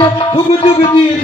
দিল টুকু টুকু দিয়ে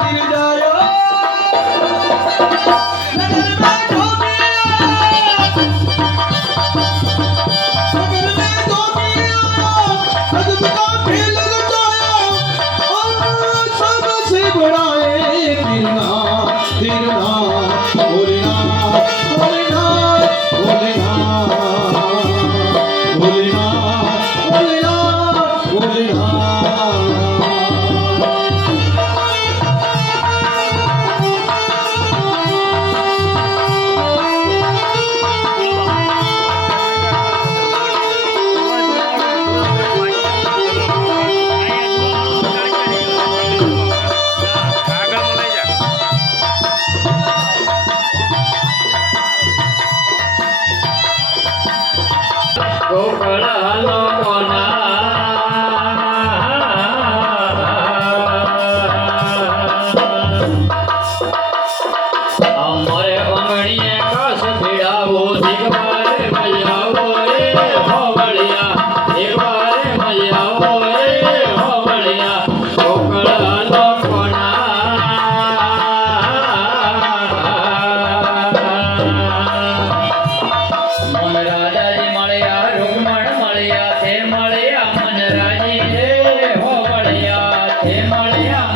Oh ojalá. ਵਾਲਿਆ